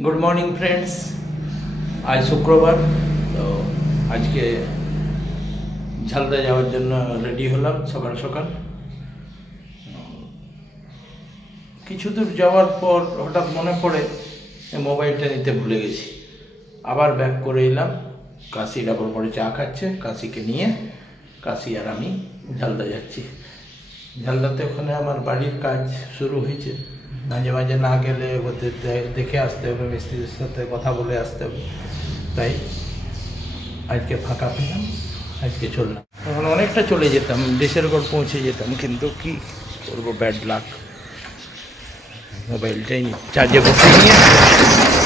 Good morning friends. आज शुक्रवार तो आज के झालदा जाওয়ার জন্য রেডি হলাম সকাল সকাল। কিছু দূর যাওয়ার পর হঠাৎ মনে পড়ে মোবাইলটা নিতে ভুলে গেছি। আবার ব্যাক করে এলাম। কাশি ডাবল পরে চা খাচ্ছে, কাশিকে নিয়ে কাশি আর আমি ঝালদা যাচ্ছি। ঝালদাতে ওখানে আমার বাড়ির কাজ শুরু হয়েছে। মাঝে মাঝে না গেলে ওদের দেখে আসতে হবে, মিস্ত্রির সাথে কথা বলে আসতে হবে। তাই আজকে ফাঁকা পেলাম, আজকে চললাম। তখন অনেকটা চলে যেতাম, দেশেরগড় পৌঁছে যেতাম, কিন্তু কি করবো, ব্যাড লাক। মোবাইলটাই চার্জে বসে নিয়ে।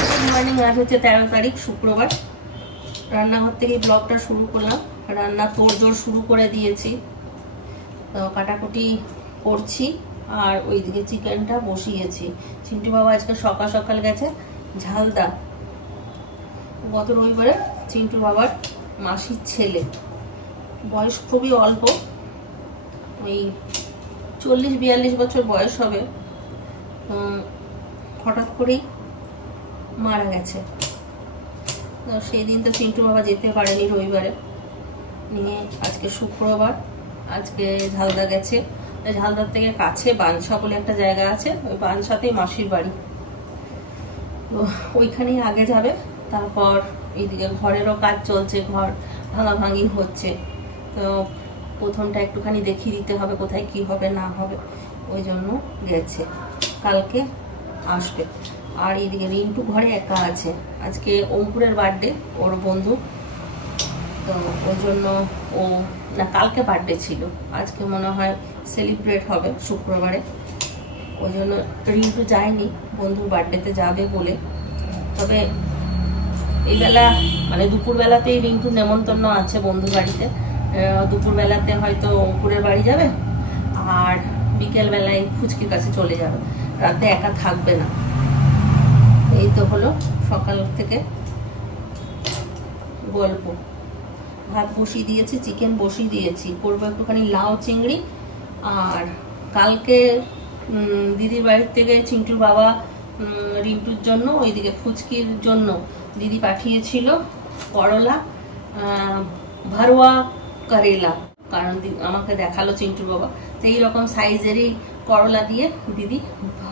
Good morning. আজ হচ্ছে 13 তারিখ শুক্রবার। রান্নাঘর থেকে ব্লগটা শুরু করলাম। রান্না তোড়জোড় শুরু করে দিয়েছি, তো কাটাকুটি করছি আর ওইদিকে চিকেনটা বসিয়েছি। চিন্টু বাবা আজকে সকাল সকাল গেছে ঝালদা। গত রবিবারে চিন্টু বাবার মাসির ছেলে, বয়স খুবই অল্প, ওই 40-42 বছর বয়স হবে, হঠাৎ করেই মারা গেছে। তো সেই দিন তো চিন্টু বাবা যেতে পারেনি রবিবারে নিয়ে। আজকে শুক্রবার, আজকে ঝালদা গেছে। ঝালদার থেকে কাছে বানসা বলে একটা জায়গা আছে, ওই বানসাতেই মাসির বাড়ি, তো ওইখানেই আগে যাবে। তারপর এইদিকে ঘরেরও কাজ চলছে, ঘর ভাঙাভাঙি হচ্ছে, তো প্রথমটা একটুখানি দেখিয়ে দিতে হবে কোথায় কি হবে না হবে, ওই জন্য গেছে। কালকে আসবে। আর এইদিকে রিন্টু ঘরে একা আছে। আজকে অঙ্কুরের বার্থডে, ওর বন্ধু, তো ওই জন্য ও না, কালকে বার্থডে ছিল, আজকে মনে হয় সেলিব্রেট হবে শুক্রবারে। ওই জন্য রিন্টু যায়নি বন্ধুর বার্থডেতে যাবে বলে। তবে এই বেলা মানে দুপুরবেলাতেই রিন্টুর নেমন্তন্ন আছে বন্ধুর বাড়িতে। দুপুরবেলাতে হয়তো অঙ্কুরের বাড়ি যাবে, আর বিকেল বেলায় ফুচকির কাছে চলে যাবে, রাতে একা থাকবে না। এই তো হলো সকাল থেকে গল্প। ভাত বসিয়ে দিয়েছি, চিকেন বসিয়ে দিয়েছি, করবো একটুখানি লাউ চিংড়ি। আর কালকে দিদির বাড়ির থেকে চিন্টুর বাবা রিন্টুর জন্য, ওইদিকে ফুচকির জন্য দিদি পাঠিয়েছিল করলা, ভারোয়া করেলা। কারণ আমাকে দেখালো চিন্টুর বাবা, তো এইরকম সাইজেরই করলা দিয়ে দিদি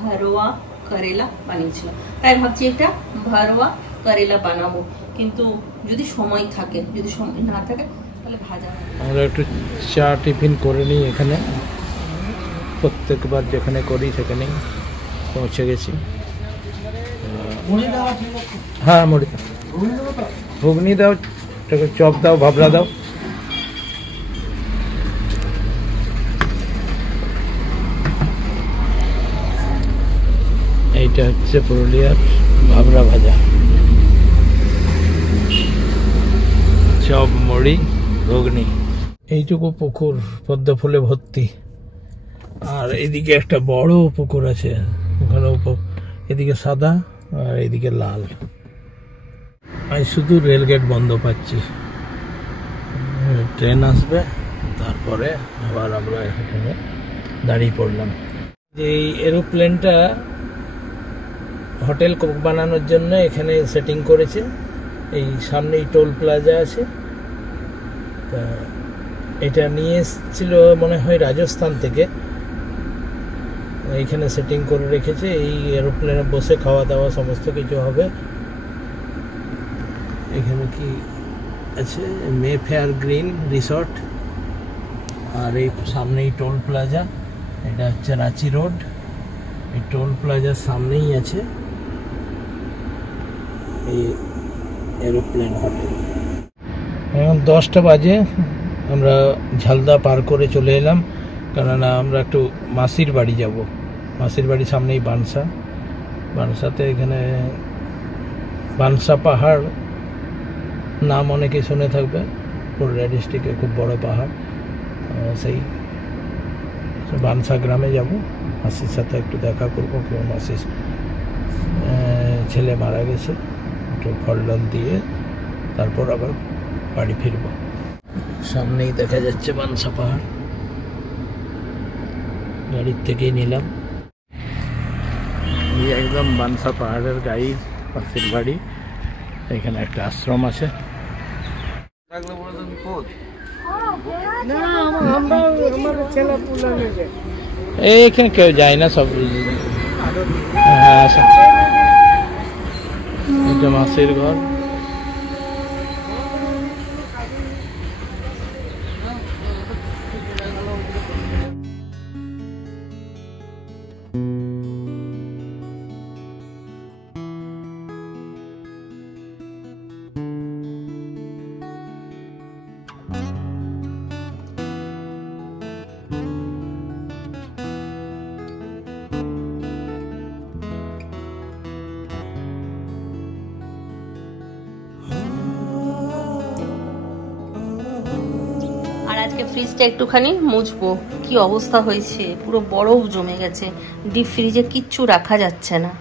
ভারোয়া করেলা বানিয়েছিল। তাই ভাবছি এটা ভারোয়া করেলা বানাবো, কিন্তু যদি সময় থাকে, যদি সময় না থাকে তাহলে ভাজা। আমরা একটু চা টিফিন করে নিই। এখানে প্রত্যেকবার যেখানে করি সেখানেই পৌঁছে গেছি। হ্যাঁ, মুড়ি দাও, ঘুগনি দাও, চপ দাও, ভাবরা দাও। এইটা হচ্ছে পুরুলিয়ার ভাবরা ভাজা, চপ, মুড়ি, ঘুগনি। এইটুকু পুকুর পদ্ম ফুলে ভর্তি। আর এদিকে একটা বড় পুকুর আছে, ওখানে এদিকে সাদা আর এদিকে লাল। আজ শুধু রেলগেট বন্ধ পাচ্ছি, ট্রেন আসবে, তারপরে আবার আমরা এখানে দাঁড়িয়ে পড়লাম। এই এরোপ্লেনটা হোটেল বানানোর জন্য এখানে সেটিং করেছে। এই সামনেই টোল প্লাজা আছে, তা এটা নিয়ে এসেছিল মনে হয় রাজস্থান থেকে, এইখানে সেটিং করে রেখেছে। এই এরোপ্লেনে বসে খাওয়া দাওয়া সমস্ত কিছু হবে। এখানে কি আছে, মেফেয়ার গ্রিন রিসর্ট। আর এই সামনেই টোল প্লাজা, এটা হচ্ছে রাঁচি রোড। এই টোল প্লাজার সামনেই আছে এই এরোপ্লেন হোটেল। এখন 10টা বাজে, আমরা ঝালদা পার করে চলে এলাম, কেননা আমরা একটু মাসির বাড়ি যাব। মাসির বাড়ির সামনেই বানসা। বানসাতে এখানে বানসা পাহাড় নাম অনেকে শুনে থাকবে, পুরুলিয়া ডিস্ট্রিক্টে খুব বড় পাহাড়। সেই বানসা গ্রামে যাব, মাসির সাথে একটু দেখা করবো। মাসির ছেলে মারা গেছে, একটু ফলডন দিয়ে তারপর আবার বাড়ি ফিরব। সামনেই দেখা যাচ্ছে বানসা পাহাড়, গাড়ির থেকেই নিলাম। একদম বানসা পাহাড়ের গাইড পাশের বাড়ি, এখানে একটা আশ্রম আছে। এইখানে কেউ যায় না, সব হ্যাঁ এটা মাসির ঘর। আজকে ফ্রিজটা একটুখানি মুছবো, কি অবস্থা হয়েছে, পুরো বরফ জমে গেছে, ডিপ ফ্রিজে কিচ্ছু রাখা যাচ্ছে না।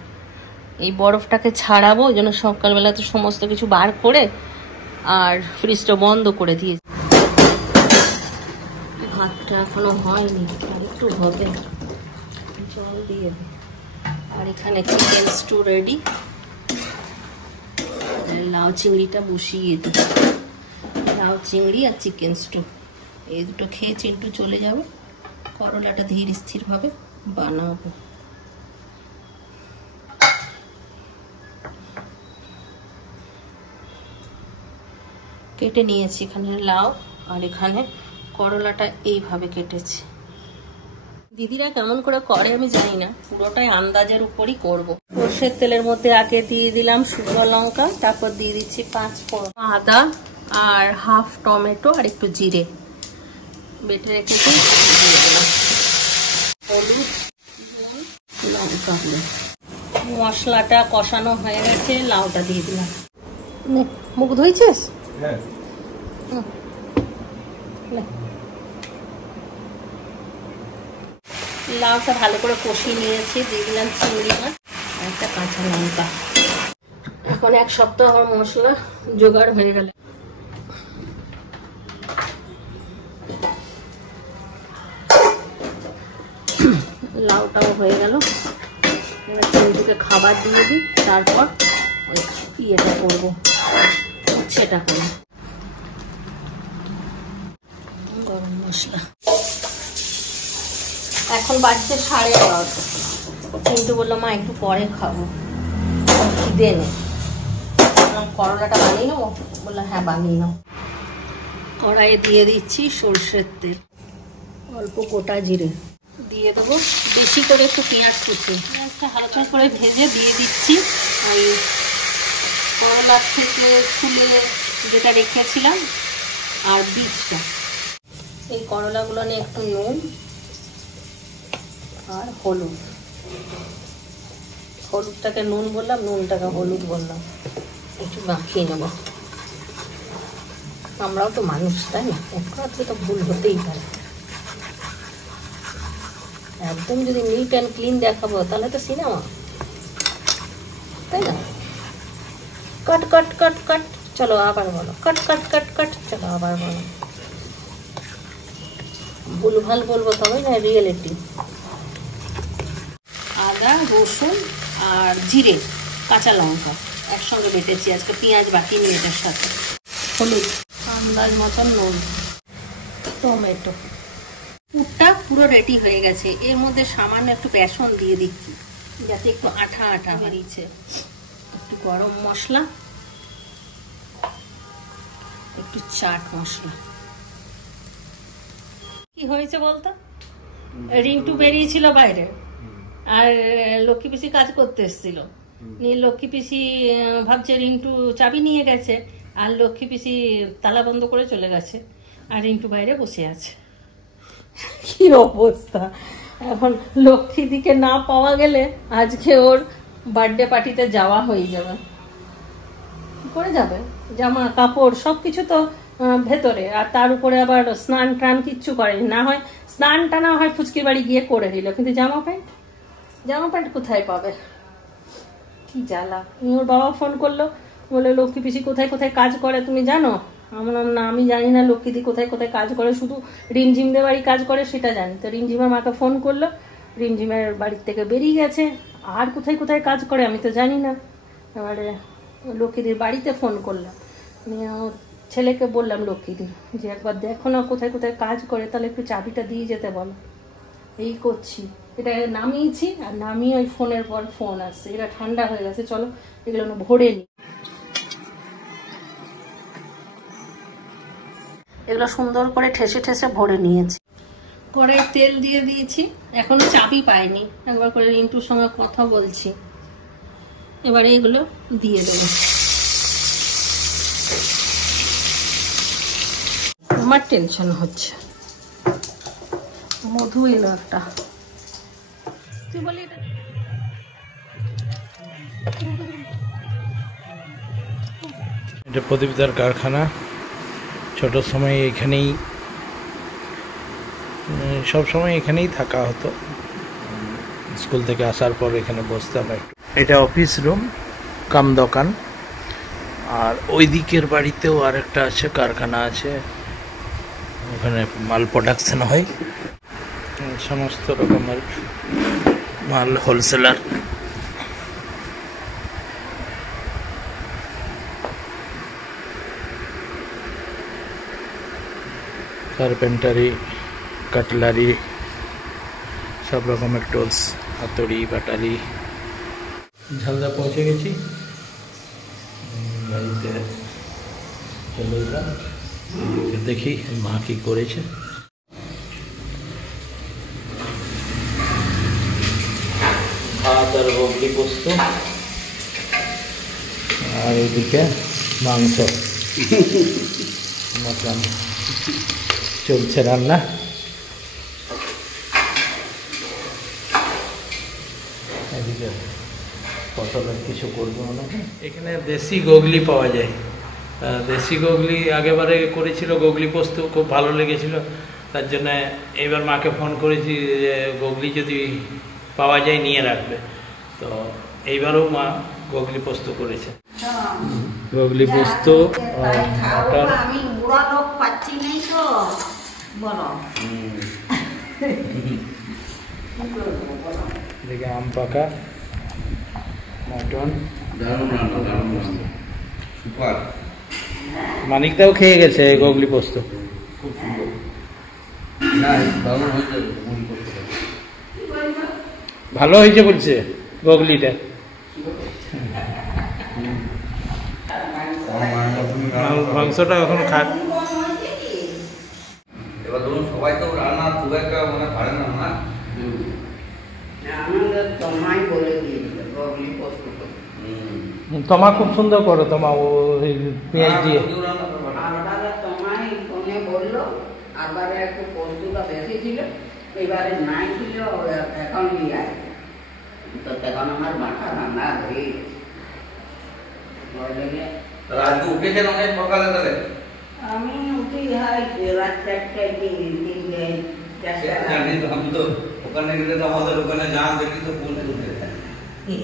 এই বরফটাকে ছাড়াবো, ওই জন্য সকালবেলাতে সমস্ত কিছু বার করে আর ফ্রিজটা বন্ধ করে দিয়েছি। ভাতটা এখনো হয়নি, একটু হবে, জল দিয়ে দে। আর এখানে চিকেন স্টু রেডি, লাউ চিংড়িটা বসিয়ে দিই। লাউ চিংড়ি আর চিকেন স্টু এই দুটো খেয়ে চিন্টু চলে যাবে। করলাটা ধীর স্থির ভাবে বানাবো। কেটে নিয়েছি এখানে লাউ, আর এখানে করলাটা এইভাবে কেটেছি। দিদিরা কেমন করে করে আমি জানি না, পুরোটাই আন্দাজের উপরই করব। সর্ষের তেলের মধ্যে আগে দিয়ে দিলাম শুকনো লঙ্কা, তারপর দিয়ে দিচ্ছি 5 ফোড়ন, আদা আর হাফ টমেটো আর একটু জিরে বেটে রেখেছি, দিয়ে দিলাম হলুদ, লঙ্কা। মশলাটা কষানো হয়ে গেছে, লাউটা দিয়ে দিলাম। মুখ ধুয়েছিস? লাউটা ভালো করে কষিয়ে নিয়েছি, দিয়ে দিলাম চিংড়ি মাছ আর একটা কাঁচা লঙ্কা। এখন 1 সপ্তাহ আমার মশলা জোগাড় হয়ে গেল। লাউটাও হয়ে গেল, চিংড়িকে খাবার দিয়ে দিই, তারপর ইয়েটা করবো, সেটা করবো। গরম মশলা। এখন বাজছে 11:30। চিন্টু বললো মা একটু পরে খাবো, খিদে নেই। করলাটা বানিয়ে নেবো, বললাম হ্যাঁ বানিয়ে নাও। কড়াইয়ে দিয়ে দিচ্ছি সর্ষের তেল, অল্প গোটা জিরে দিয়ে দেবো, বেশি করে একটু পেঁয়াজ কুচি। পেঁয়াজটা হালকা করে ভেজে দিয়ে দিচ্ছি ওই করলা থেকে তুলে যেটা রেখেছিলাম আর বীজটা। এই করলাগুলো নিয়ে একটু নুন আর হলুদ, হলুদটাকে নুন বললাম, নুনটাকে হলুদ বললাম, একটু মাখিয়ে নেব। আমরাও তো মানুষ, তাই না, একটু আজকে তো ভুল হতেই পারে। একদম যদি নিট অ্যান্ড ক্লিন দেখাবো তাহলে তো সিনেমা, তাই না? কাট কাট কাট কাট, চলো আবার বলো, কাট কাট কাট কাট, চলো আবার বলো। ভুলভাল বলবো তবে না রিয়েলিটি। আদা, রসুন আর জিরে, কাঁচা লঙ্কা একসঙ্গে বেটেছি আজকে, পেঁয়াজ বাকি নিয়ে এটার সাথে। হলুদ, আন্দাজ মতন নুন, টমেটো। পুরটা পুরো রেডি হয়ে গেছে। এর মধ্যে সামান্য একটু বেসন দিয়ে দিচ্ছি যাতে একটু আঠা আঠা বেরিয়েছে। একটু গরম মশলা, একটু চাট মশলা। কি হয়েছে বলতো, রিন্টু বেরিয়েছিল বাইরে আর লক্ষ্মী পিসি কাজ করতে এসেছিল। লক্ষ্মী পিসি ভাবছে রিন্টু চাবি নিয়ে গেছে, আর লক্ষ্মী পিসি তালা বন্ধ করে চলে গেছে, আর রিন্টু বাইরে বসে আছে। কি অবস্থা! এখন লক্ষ্মী দিকে না পাওয়া গেলে আজকে ওর বার্থডে পার্টিতে যাওয়া হয়ে যাবে। কি করে যাবে? জামা কাপড় সবকিছু তো ভেতরে, আর তার উপরে আবার স্নান টান কিচ্ছু করেনি। না হয় স্নানটা না হয় ফুচকির বাড়ি গিয়ে করে দিল, কিন্তু জামা প্যান্ট কোথায় পাবে? কি জ্বালা। ওর বাবা ফোন করলো, বলে লক্ষ্মী পিসি কোথায় কোথায় কাজ করে তুমি জানো? আমার না, আমি জানি না লক্ষ্মীদি কোথায় কোথায় কাজ করে, শুধু রিমঝিমদের বাড়ি কাজ করে সেটা জানি। তো রিমঝিমের মাকে ফোন করলো, রিমঝিমের বাড়ির থেকে বেরিয়ে গেছে, আর কোথায় কোথায় কাজ করে আমি তো জানি না। এবারে লক্ষ্মীদির বাড়িতে ফোন করলাম, নিয়ে আমার ছেলেকে বললাম লক্ষ্মীদির যে একবার দেখো না কোথায় কোথায় কাজ করে, তাহলে একটু চাবিটা দিয়ে যেতে বলো। এই করছি, এটা নামিয়েছি, আর নামিয়ে ওই ফোনের পর ফোন আসছে, এটা ঠান্ডা হয়ে গেছে, চলো এগুলো ভরে নিই। এগুলো সুন্দর করে ঠেসে ঠেসে ভরে নিয়েছি। পরে তেল দিয়ে দিয়েছি, এখনো চাবি পাইনি, একবার করে রিন্টুর সঙ্গে কথা বলছি। এবারে এগুলো দিয়ে দেবো। আমার টেনশন হচ্ছে, মধু এলো একটা, তুই বলি এটা প্রদীপদার কারখানা। ছোট সময় এখানেই, সব সময় এখানেই থাকা হতো। স্কুল থেকে আসার পর এখানে বসতাম একটু। এটা অফিস রুম কাম দোকান। আর ওই দিকের বাড়িতেও আর একটা আছে, কারখানা আছে, ওখানে মাল প্রোডাকশন হয়, সমস্ত রকমের মাল, হোলসেলার। কার্পেন্টারি, কাটলারি, সব রকমের টুলস, হাতুড়ি, বাটালি। ঝালদা পৌঁছে গেছি, গাড়িতে চলে এলাম। দেখি মা কি করেছে। ভাত আর বগলি পোস্ত, আর ওইদিকে মাংস মটন চলছে রান্না। এদিকে পটলের কিছু করবো মনে হয়। এখানে দেশি গোগলি পাওয়া যায়। দেশি গোগলি আগেবারে করেছিল, গোগলি পোস্ত খুব ভালো লেগেছিল, তার জন্য এবার মাকে ফোন করেছি যে গোগলি যদি পাওয়া যায় নিয়ে রাখবে। তো এইবারও মা গোগলি পোস্ত করেছে। গোগলি পোস্ত, মটন। আমি বুড়া লোক পাচ্ছি নাই তো, বলো। দেখে আম পাকা, মটন, সুপার। মানিকদাও খেয়ে গেছে গোগলি পোস্ত, খুব সুন্দর। ভালো হয়েছে বলছে গোগলিটা। মাংসটা এখন খা। এবার ধরুন সবাই তো রান্না খুব একটা মানে পারে না, না তোমায় বলে দিয়েছিল গোগলি পোস্ত। তোমা খুব সুন্দর করো, তোমা পেঁয়াজ দিয়ে। তোমায় ফোনে বললো, আবারে একটু পোস্তটা বেশি ছিল, এবারে নাই ছিল, এখন নিয়ে আসে। তো তখন আমার মাথা রান্না হয়ে গেছে। আজকে উঠেছেন অনেক সকালে তাহলে? আমি উঠি হয় রাত 4টায়, 3টে, 4টা। আমি তো ওখানে গেলে তো আমাদের ওখানে যান দেখি তো বলতে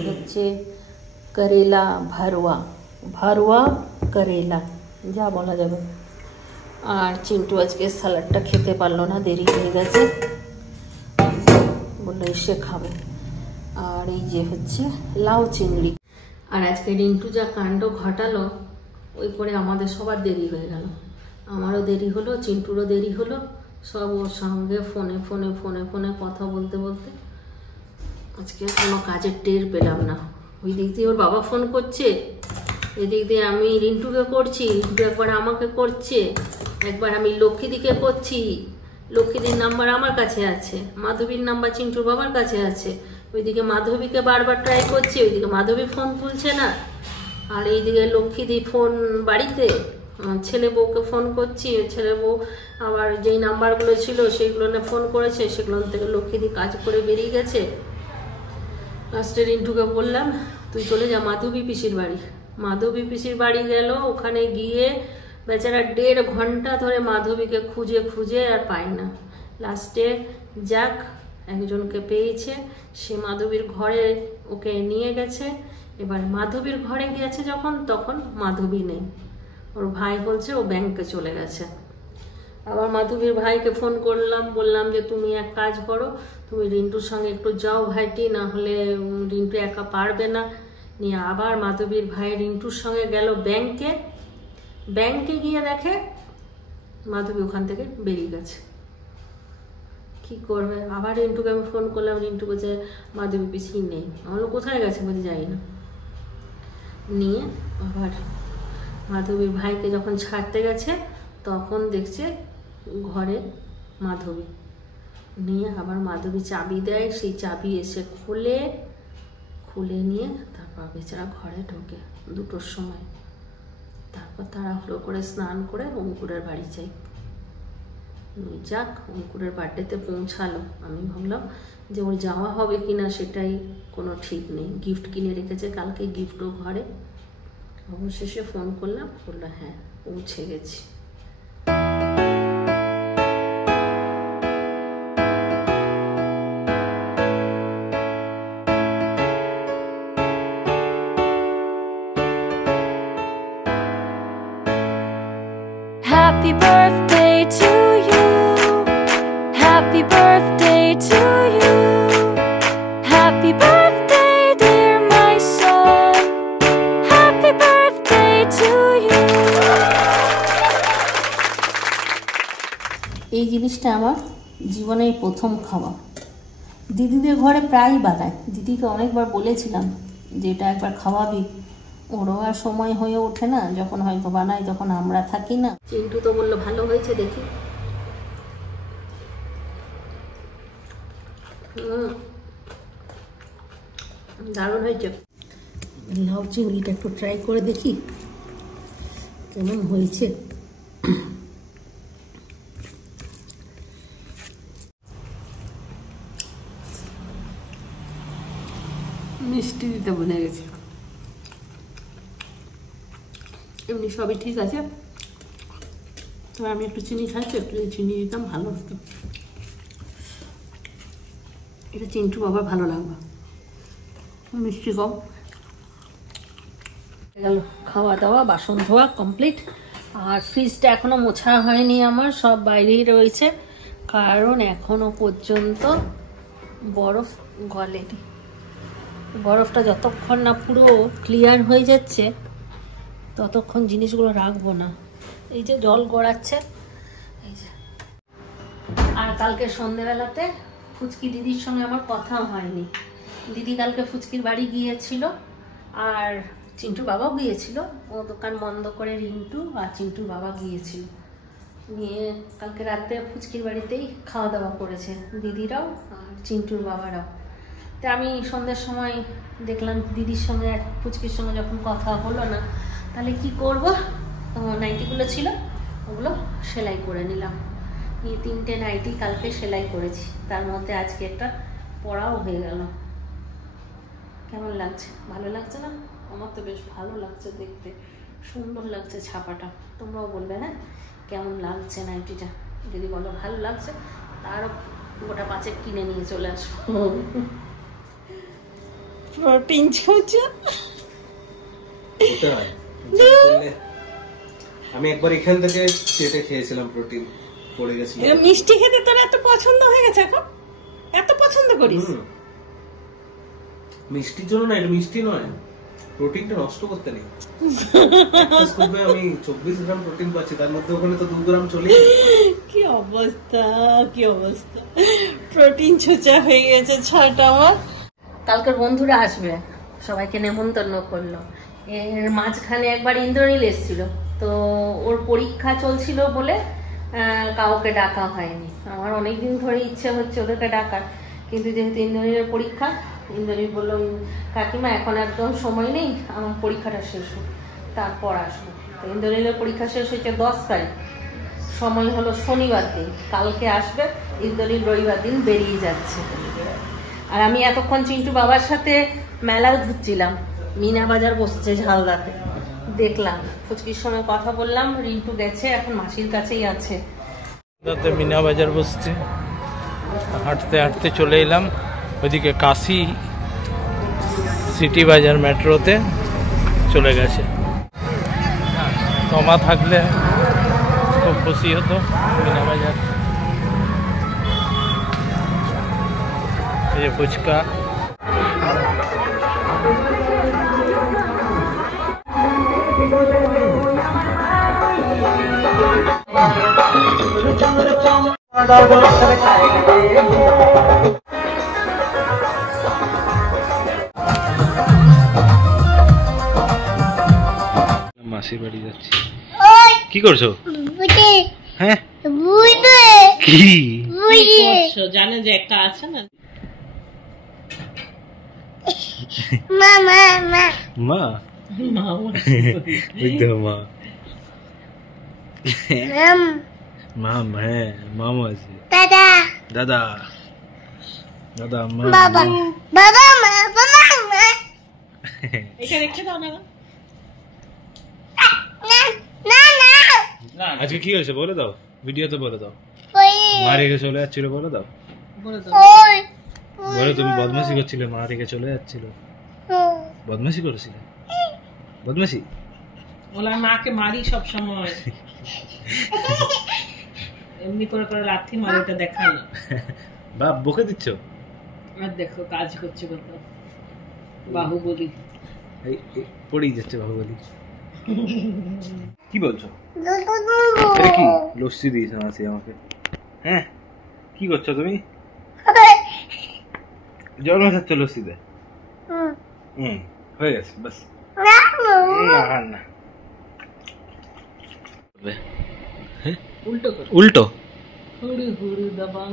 হচ্ছে करेला भरुआ, भरुआ करेला যা বলা যাবে। আর চিন্টু আজকে স্যালাডটা খেতে পারলো না, দেরি হয়ে গেছে, বললো এসে খাবে। আর এই যে হচ্ছে লাউ চিংড়ি। আর আজকে রিন্টু যা কাণ্ড ঘটালো, ওই করে আমাদের সবার দেরি হয়ে গেল। আমারও দেরি হলো, চিন্টুরও দেরি হলো, সব ওর সঙ্গে ফোনে ফোনে ফোনে ফোনে কথা বলতে বলতে আজকে কোনো কাজের টের পেলাম না। ওই দিক দিয়ে ওর বাবা ফোন করছে, এদিক দিয়ে আমি রিন্টুকে করছি, রিন্টু একবার আমাকে করছে, একবার আমি লক্ষ্মীদিকে করছি। লক্ষ্মীদির নাম্বার আমার কাছে আছে, মাধবীর নাম্বার চিন্টুর বাবার কাছে আছে। ওইদিকে মাধবীকে বারবার ট্রাই করছি, ওইদিকে মাধবী ফোন তুলছে না। আর এইদিকে লক্ষ্মীদি ফোন বাড়িতে, ছেলে বউকে ফোন করছি, ছেলে বউ আবার যেই নাম্বারগুলো ছিল সেইগুলো না ফোন করেছে, সেগুলো থেকে লক্ষ্মীদি কাজ করে বেরিয়ে গেছে। লাস্টে রিন্টুকে বললাম তুই চলে যা মাধবী পিসির বাড়ি। মাধবী পিসির বাড়ি গেল, ওখানে গিয়ে বেচারা 1.5 ঘন্টা ধরে মাধবীকে খুঁজে খুঁজে আর পায় না। লাস্টে যাক একজনকে পেয়েছে, সে মাধবীর ঘরে ওকে নিয়ে গেছে। এবার মাধবীর ঘরে গিয়েছে যখন, তখন মাধবী নেই, ওর ভাই বলছে ও ব্যাংকে চলে গেছে। আবার মাধবীর ভাইকে ফোন করলাম, বললাম যে তুমি এক কাজ করো, তুমি রিন্টুর সঙ্গে একটু যাও ভাইটি, না হলে রিন্টু একা পারবে না। নিয়ে আবার মাধবীর ভাই রিন্টুর সঙ্গে গেল ব্যাংকে। ব্যাংকে গিয়ে দেখে মাধবী ওখান থেকে বেরিয়ে গেছে। কি করবে, আবার রিন্টুকে আমি ফোন করলাম, রিন্টু বলছে মাধবী পিছিয়ে নেই। আমার কোথায় গেছে বলছে যাই না। নিয়ে আবার মাধবীর ভাইকে যখন ছাড়তে গেছে তখন দেখছে ঘরে মাধবী। নিয়ে আবার মাধবী চাবি দেয়, সেই চাবি এসে খুলে নিয়ে তারপর বেচারা ঘরে ঢোকে 2টোর সময়। তারপর তাড়াহুড়ো করে স্নান করে অঙ্কুরের বাড়ি যাই। যাক, অঙ্কুরের বার্থডেতে পৌঁছালো। আমি ভাবলাম যে ওর যাওয়া হবে কিনা সেটাই কোনো ঠিক নেই। গিফট কিনে রেখেছে, কালকে গিফটও ঘরে। অবশেষে ফোন করলাম, বললো হ্যাঁ পৌঁছে গেছি। Happy birthday to you. Happy birthday to you. Happy birthday, dear my son. Happy birthday to you. এই জিনিসটা আমার জীবনের প্রথম খাওয়া। দিদিদের ঘরে প্রায়ই বানায়। দিদিকে অনেকবার বলেছিলাম যে এটা একবার খাওয়াবি, ওরও আর সময় হয়ে ওঠে না। যখন হয়তো বানাই তখন আমরা থাকি না। চিন্টু তো বললো ভালো হয়েছে, দেখি। দারুণ হয়েছে। লাউ চিংড়িটা একটু ট্রাই করে দেখি কেমন হয়েছে। মিষ্টি দিতে ভুলে গেছি। এমনি সবই ঠিক আছে, তবে আমি একটু চিনি খাচ্ছি, একটু চিনি দিতাম ভালো হতো। এটা চিন্টু বাবার ভালো লাগবে, মিষ্টি কম। গেল খাওয়া দাওয়া, বাসন ধোয়া কমপ্লিট। আর ফ্রিজটা এখনো মোছা হয়নি আমার, সব বাইরেই রয়েছে, কারণ এখনো পর্যন্ত বরফ গলেনি। বরফটা যতক্ষণ না পুরো ক্লিয়ার হয়ে যাচ্ছে ততক্ষণ জিনিসগুলো রাখবো না। এই যে জল গড়াচ্ছে, এই যে। আর কালকে সন্ধেবেলাতে ফুচকি দিদির সঙ্গে আমার কথা হয়নি। দিদি কালকে ফুচকির বাড়ি গিয়েছিল, আর চিন্টুর বাবাও গিয়েছিল। ও দোকান বন্ধ করে রিন্টু আর চিন্টুর বাবা গিয়েছিল। নিয়ে কালকে রাতে ফুচকির বাড়িতেই খাওয়া দাওয়া করেছে দিদিরাও আর চিন্টুর বাবারাও। তা আমি সন্ধ্যের সময় দেখলাম দিদির সঙ্গে ফুচকির সঙ্গে যখন কথা হলো না, তাহলে কি করব, নাইটিগুলো ছিল ওগুলো সেলাই করে নিলাম। এই 3টে নাইটি কালকে সেলাই করেছি, তার মধ্যে আজকে একটা পরাও হয়ে গেল। কেমন লাগছে? ভালো লাগছে না? আমার তো বেশ ভালো লাগছে দেখতে, সুন্দর লাগছে ছাপাটা। তোমরাও বলবে হ্যাঁ কেমন লাগছে নাইটিটা। যদি বলো ভালো লাগছে তারও গোটা 5 কিনে নিয়ে চলে আসবো। প্রোটিন ছোঁচা আমি একবার এখান থেকে চেটে খেয়েছিলাম, প্রোটিন পড়ে গেছিল। মিষ্টি খেতে তোর এত পছন্দ হয়ে গেছে এখন? এত পছন্দ করিস? মিষ্টির জন্য না, এটা মিষ্টি নয়, প্রোটিনটা নষ্ট করতে নেই। আমি 24 গ্রাম প্রোটিন পাচ্ছি, তার মধ্যে ওখানে তো 2 গ্রাম চলে। কি অবস্থা, কি অবস্থা, প্রোটিন ছোঁচা হয়ে গেছে ছাটা আমার। কালকের বন্ধুরা আসবে, সবাইকে নেমন্তন্ন করলো। এর মাঝখানে একবার ইন্দ্রনীল এসেছিল, তো ওর পরীক্ষা চলছিল বলে কাউকে ডাকা হয়নি। আমার অনেকদিন ধরে ইচ্ছে হচ্ছে ওদেরকে ডাকার, কিন্তু যেহেতু ইন্দ্রনীলের পরীক্ষা, ইন্দ্রনীল বললো কাকিমা এখন একদম সময় নেই, আমার পরীক্ষাটা শেষ হোক তারপর আসবো। তো ইন্দ্রনীলের পরীক্ষা শেষ হয়েছে 10 তারিখ, সময় হলো শনিবার দিন, কালকে আসবে। ইন্দ্রনীল রবিবার দিন বেরিয়ে যাচ্ছে। আর আমি এতক্ষণ চিন্টু বাবার সাথে মেলা ঘুরছিলাম, মিনা বাজার বসছে ঝালদাতে, দেখলাম। ফুচকির সঙ্গে কথা বললাম, রিন্টু গেছে, এখন মাসির কাছেই আছে। মিনা বাজার বসছে, হাঁটতে হাঁটতে চলে এলাম ওইদিকে। কাশি সিটি বাজার মেট্রোতে চলে গেছে। তমা থাকলে খুব খুশি হতো। মিনা বাজার, এই যে ফুচকা। মাসির বাড়ি যাচ্ছি। কি করছো? হ্যাঁ কি জানে যে একটা আছে না মা ওই তো মা মাম, হ্যাঁ মামা আছে, দাদা মা এটা রেখে দাও না। আজকে কি হয়েছে বলে দাও, ভিডিওতে বলে দাও। মা রেখে চলে যাচ্ছিল বলে দাও। বলো তুমি বদমাশি করছিলে, মা রেখে চলে যাচ্ছিল। বদমাশি করেছিলে? বদমাশি ওলা মাকে মারি সব সময়, এমনি করে করে লাথি মারি, ওটা দেখালো। বাপ বকে দিচ্ছ? আর দেখো কাজ করছে কত বাহুবলী। পড়েই যাচ্ছে বাহুবলী। কি বলছো? এটা কি লস্যি দিয়েছে মাসি আমাকে? হ্যাঁ কি করছো তুমি? জল মেশাচ্ছ লস্যিতে? হয়ে গেছে বাস। না উল্টো করো, উল্টো হুড়ু হুড়ু দবাং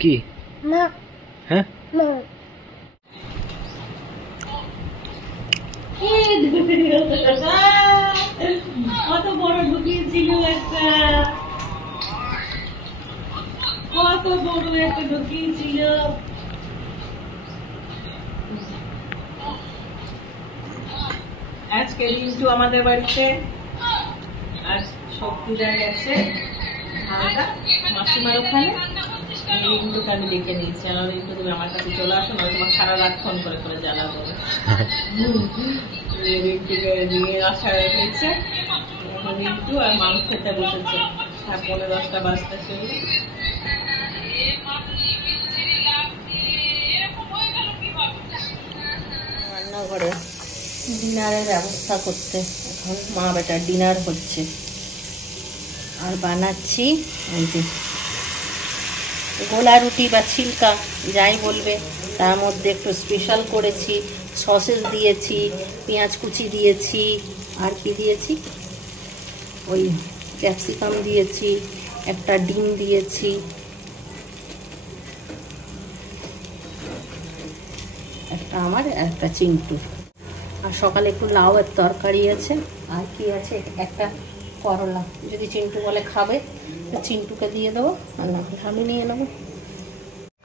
কি? হ্যাঁ কত বড় ঢুকিয়েছিল একটা, কত বড় একটা ঢুকিয়েছিল। আজকে রিন্টু আমাদের বাড়িতে, আজ শক্তিদা গেছে ঝালদা মাসিমার ওখানে। রিন্টুকে আমি ডেকে নিয়েছি, আর রিন্টু তুমি আমার কাছে চলে আসো, নয় তোমার সারা রাত ফোন করে করে জ্বালাবো। রিন্টুকে নিয়ে আসা হয়েছে, রিন্টু আর মাংস খেতে বসেছে। 9:30 বাজতে শুরু। রান্নাঘরে ডিনারের ব্যবস্থা করতে, এখন মা বেটার ডিনার হচ্ছে। আর বানাচ্ছি এই যে গোলা রুটি বা ছিলকা যাই বলবে, তার মধ্যে একটু স্পেশাল করেছি, সসেস দিয়েছি, পেঁয়াজ কুচি দিয়েছি, আর কি দিয়েছি, ওই ক্যাপসিকাম দিয়েছি, একটা ডিম দিয়েছি, একটা আমার একটা চিন্টু। আর সকালে একটু লাউয়ের তরকারি আছে, আর কি আছে একটা করলা। যদি চিন্টু বলে খাবে তো চিন্টুকে দিয়ে দেবো, আর না হলে আমি নিয়ে নেবো।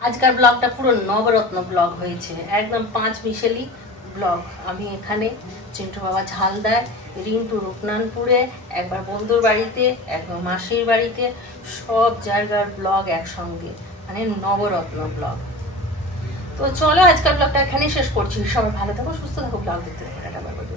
আজকাল ব্লগটা পুরো নবরত্ন ব্লগ হয়েছে, একদম 5 মিশেলি ব্লগ। আমি এখানে চিন্টু বাবা ঝালদায়, রিন্টু রূপনানপুরে, একবার বন্ধুর বাড়িতে, একবার মাসির বাড়িতে, সব জায়গার ব্লগ একসঙ্গে, মানে নবরত্ন ব্লগ। তো চলো আজকাল ব্লগটা এখানেই শেষ করছি। সবাই ভালো থাকো, সুস্থ থাকো, ব্লগ দেখতে থাকো। Tata bye bye.